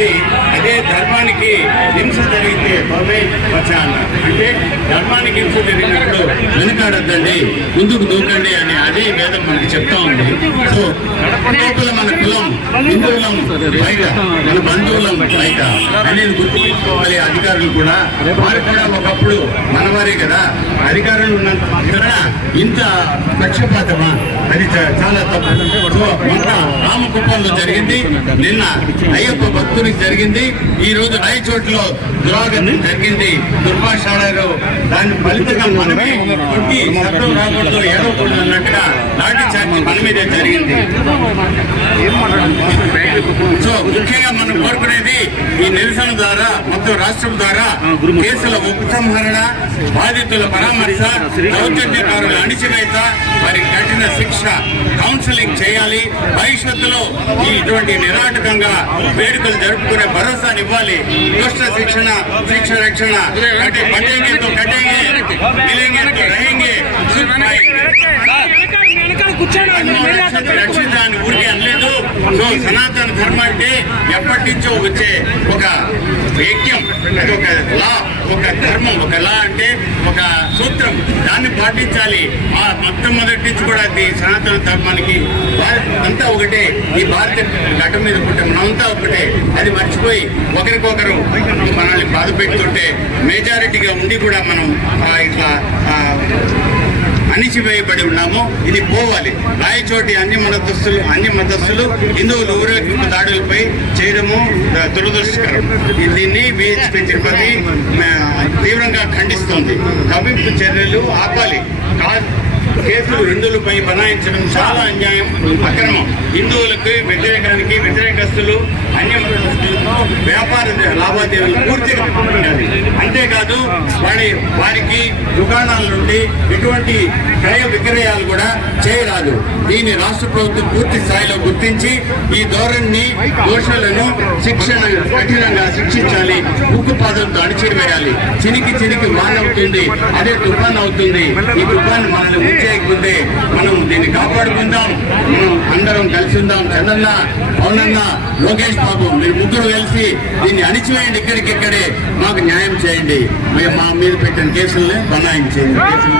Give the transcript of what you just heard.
కానీ అదే ధర్మానికి హింస జరిగితే తోమే వచ్చాను అంటే ధర్మానికి హింస జరిగినప్పుడు వెనుకాడద్దండి ముందుకు దూకండి అని అదే వేదం మనకి చెప్తా ఉంది. సో లోపల మన కులం హిందువులం బయట మన బంధువులం బయట అనేది గుర్తుపెట్టుకోవాలి. అధికారులు కూడా వారు కూడా ఒకప్పుడు మనవారే కదా అధికారులు ఉన్నంత ఇంత పక్షపాతమా? అది చాలా తప్పు. సో మొన్న రామకుప్పంలో జరిగింది. నిన్న అయ్యప్ప భక్తునికి జరిగింది. ఈ రోజు రాయచోట్లో దురాగతి జరిగింది. దుర్భాష ఆడారు దాని ఫలితంగా మనమే కొట్టి శబ్దం రాకూడదు ఏడవకూడదు అన్నట్టుగా లాఠీ చార్జ్ మన మీదే జరిగింది. సో ముఖ్యంగా మనం కోరుకునేది ఈ నిరసన ద్వారా మొత్తం రాష్ట్రం ద్వారా కేసుల ఉపసంహరణ బాధితుల పరామర్శ దౌర్జన్యకారుల అణిచివేత వారికి కఠిన శిక్ష కౌన్సిలింగ్ చేయాలి. భవిష్యత్తులో ఈ ఇటువంటి నిరాటకంగా వేడుకలు జరుపుకునే భరోసానివ్వాలి. దుష్ట శిక్షణ శిక్ష రక్షణ అంటే పట్టేంగే తో సుఖ్ పాయేంగే. రక్షించాలని ఊరికే అనలేదు సో సనాతన ధర్మం అంటే ఎప్పటి నుంచో వచ్చే ఒక యజ్ఞం అది ఒక లా ఒక ధర్మం ఒక లా అంటే ఒక సూత్రం దాన్ని పాటించాలి ఆ మొట్టమొదటి నుంచి కూడా అది సనాతన ధర్మానికి అంతా ఒకటే ఈ భారత గడ్డ మీద పుట్టే మనంతా ఒకటే అది మర్చిపోయి ఒకరికొకరు మనల్ని బాధ పెడుతుంటే మెజారిటీగా ఉండి కూడా మనం ఇట్లా అణిచివేయబడి ఉన్నాము ఇది పోవాలి. రాయచోటి అన్ని మతస్థులు అన్ని మతస్థులు హిందువులు ఊరేగింపు దాడులపై చేయడము దురదృష్టకరం. దీన్ని విహెచ్పి తిరుపతి తీవ్రంగా ఖండిస్తోంది. కవింపు చర్యలు ఆపాలి. కా- కేసులు హిందువులపై బనాయించడం చాలా అన్యాయం అక్రమం. హిందువులకు వ్యతిరేకానికి వ్యతిరేకస్తులు అన్ని వ్యాపార లావాదేవీలు పూర్తిగా ఉండాలి అంతేకాదు వాడి వారికి దుకాణాల నుండి ఎటువంటి క్రయ విక్రయాలు కూడా చేయరాదు. దీన్ని రాష్ట్ర ప్రభుత్వం పూర్తి స్థాయిలో గుర్తించి ఈ ధోరణిని దోషులను శిక్షణ కఠినంగా శిక్షించాలి. ఉక్కు పాదంతో అణిచివేయాలి చినికి చినికి మానవుతుంది అదే తుఫాన్ అవుతుంది. ఈ తుఫాన్ మనల్ని ఉంచేయకపోతే మనం దీన్ని కాపాడుకుందాం. మనం అందరం కలిసి ఉందాం. చందన్న పవనన్న లోకేష్ బాబు మీరు ముగ్గురు కలిసి దీన్ని అణిచివేయండి ఇక్కడికిక్కడే. మాకు న్యాయం చేయండి. మేము మా మీద పెట్టిన కేసుల్ని బనాయించేయండి కేసులు